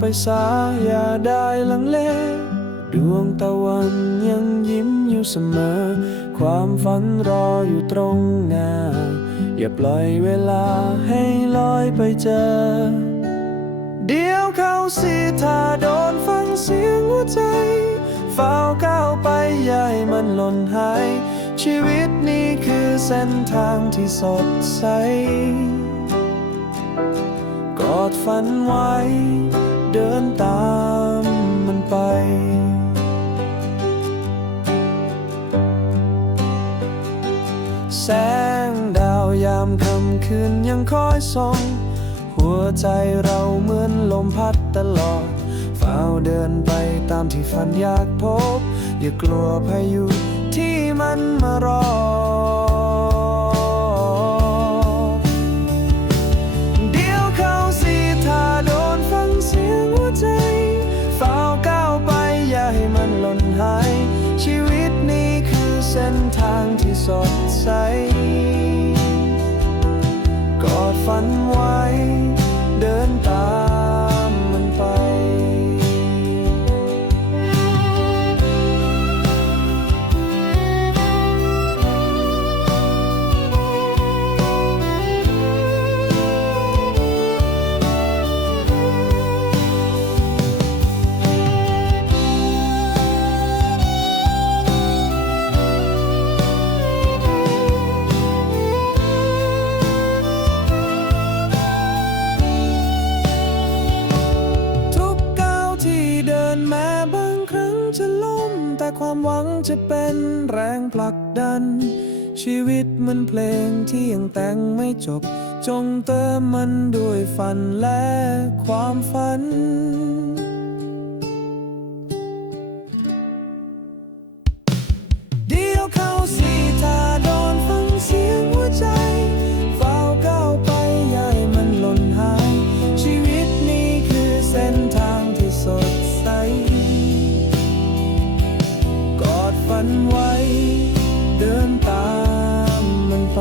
ไปสาอย่าได้ลังเล ดวงตะวันยังยิ้มอยู่เสมอ ความฝันรออยู่ตรงหน้า อย่าปล่อยเวลาให้ลอยไปเจอ เดี๋ยวเขาสิถ้าโดนฟังเสียงหัวใจเฝ้าก้าวไปยาให้มันหล่นหาย ชีวิตนี้คือเส้นทางที่สดใส อดฝันไว้ เดินตามมันไป แสงดาวยามค่ำคืนยังคอยส่องหัวใจเราเหมือนลมพัดตลอดเฝ้าเดินไปตามที่ฝันอยากพบ อย่ากลัวพายุที่มันมารอ สดใส กอดฝันไว้ แต่ความหวังจะเป็นแรงผลักดัน ชีวิตมันเพลงที่ยังแต่งไม่จบ จงเติมมันด้วยฝันและความฝันเดียวเข้าสิ ฝันไว้ เดินตามมันไป